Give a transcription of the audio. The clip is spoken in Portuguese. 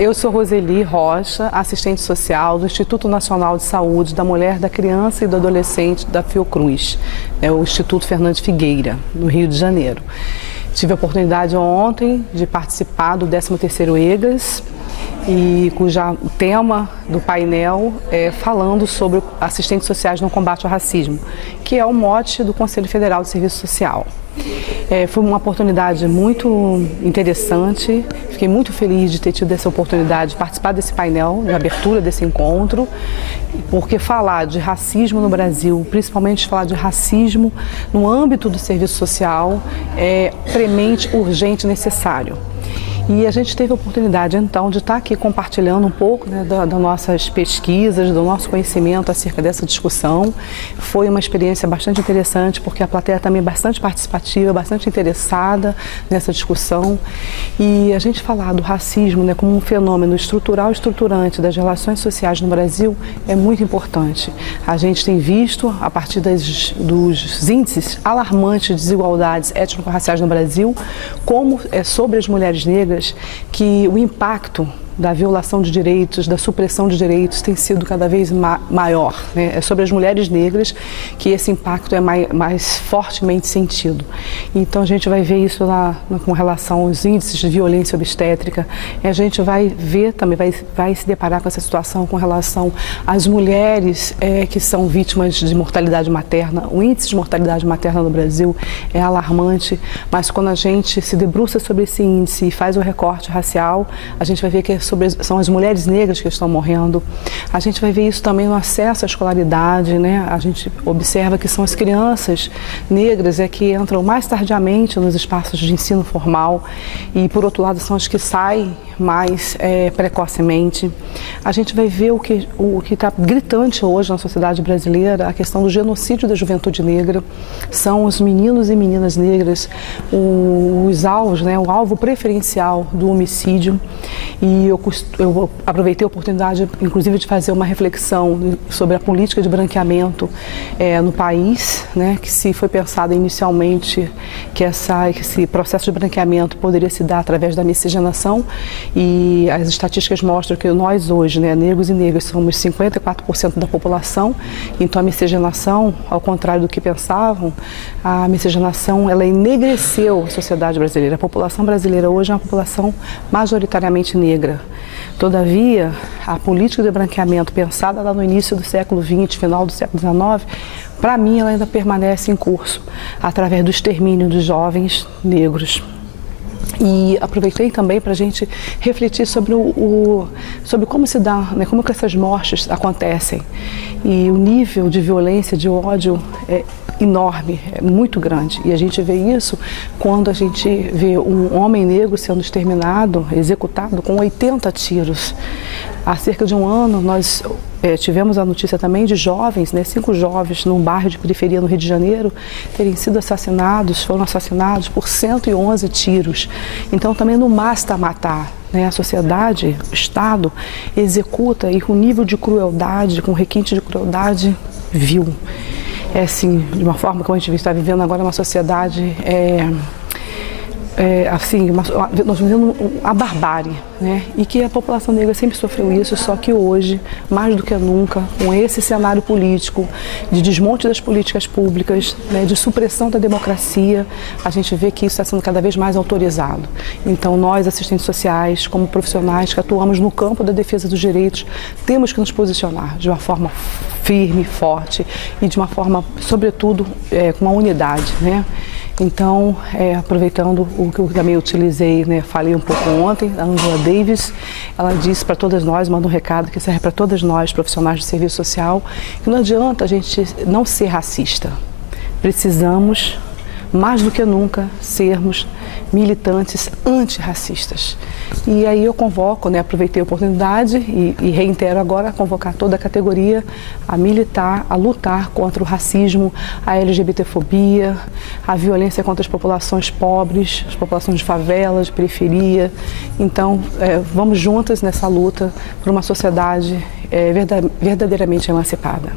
Eu sou Roseli Rocha, assistente social do Instituto Nacional de Saúde da Mulher, da Criança e do Adolescente da Fiocruz, o Instituto Fernando Figueira, no Rio de Janeiro. Tive a oportunidade ontem de participar do 13º EGAS, e cujo tema do painel é falando sobre assistentes sociais no combate ao racismo, que é o mote do Conselho Federal de Serviço Social. Foi uma oportunidade muito interessante, fiquei muito feliz de ter tido essa oportunidade de participar desse painel, de abertura desse encontro, porque falar de racismo no Brasil, principalmente falar de racismo no âmbito do serviço social, é premente, urgente e necessário. E a gente teve a oportunidade, então, de estar aqui compartilhando um pouco das nossas pesquisas, do nosso conhecimento acerca dessa discussão. Foi uma experiência bastante interessante, porque a plateia também é bastante participativa, bastante interessada nessa discussão. E a gente falar do racismo como um fenômeno estrutural e estruturante das relações sociais no Brasil é muito importante. A gente tem visto, a partir dos índices alarmantes de desigualdades étnico-raciais no Brasil, como é sobre as mulheres negras, que o impacto da violação de direitos, da supressão de direitos tem sido cada vez maior. É sobre as mulheres negras que esse impacto é mais fortemente sentido. Então a gente vai ver isso lá com relação aos índices de violência obstétrica. A gente vai ver também, vai se deparar com essa situação com relação às mulheres que são vítimas de mortalidade materna. O índice de mortalidade materna no Brasil é alarmante, mas quando a gente se debruça sobre esse índice e faz o recorte racial, a gente vai ver que são as mulheres negras que estão morrendo. A gente vai ver isso também no acesso à escolaridade, A gente observa que são as crianças negras que entram mais tardiamente nos espaços de ensino formal e, por outro lado, são as que saem mais precocemente. A gente vai ver o que está gritante hoje na sociedade brasileira, a questão do genocídio da juventude negra. São os meninos e meninas negras os alvos, o alvo preferencial do homicídio. E eu aproveitei a oportunidade, inclusive, de fazer uma reflexão sobre a política de branqueamento no país, que se foi pensado inicialmente que esse processo de branqueamento poderia se dar através da miscigenação, e as estatísticas mostram que nós hoje, negros e negras, somos 54% da população. Então a miscigenação, ao contrário do que pensavam, a miscigenação ela enegreceu a sociedade brasileira. A população brasileira hoje é uma população majoritariamente negra. Todavia, a política de branqueamento pensada lá no início do século XX, final do século XIX, para mim ela ainda permanece em curso, através do extermínio dos jovens negros. E aproveitei também para a gente refletir sobre sobre como se dá, como que essas mortes acontecem. E o nível de violência, de ódio é enorme, é muito grande. E a gente vê isso quando a gente vê um homem negro sendo exterminado, executado com 80 tiros. Há cerca de um ano, nós tivemos a notícia também de jovens, 5 jovens num bairro de periferia no Rio de Janeiro, terem sido assassinados, foram assassinados por 111 tiros. Então também não basta matar, a sociedade, o Estado, executa e com nível de crueldade, com requinte de crueldade vil. Assim, de uma forma como a gente está vivendo agora, uma sociedade nós vivemos a barbárie, E que a população negra sempre sofreu isso, só que hoje, mais do que nunca, com esse cenário político, de desmonte das políticas públicas, de supressão da democracia, a gente vê que isso está sendo cada vez mais autorizado. Então nós, assistentes sociais, como profissionais que atuamos no campo da defesa dos direitos, temos que nos posicionar de uma forma firme, forte e de uma forma, sobretudo, com uma unidade, Então, aproveitando o que eu também utilizei, falei um pouco ontem, a Angela Davis, ela disse para todas nós, manda um recado que serve para todas nós, profissionais de serviço social, que não adianta a gente não ser racista. Precisamos, mais do que nunca, sermos militantes antirracistas. E aí eu convoco, aproveitei a oportunidade e reitero agora, convocar toda a categoria a militar, a lutar contra o racismo, a LGBTfobia, a violência contra as populações pobres, as populações de favelas, de periferia. Então, vamos juntas nessa luta por uma sociedade verdadeiramente emancipada.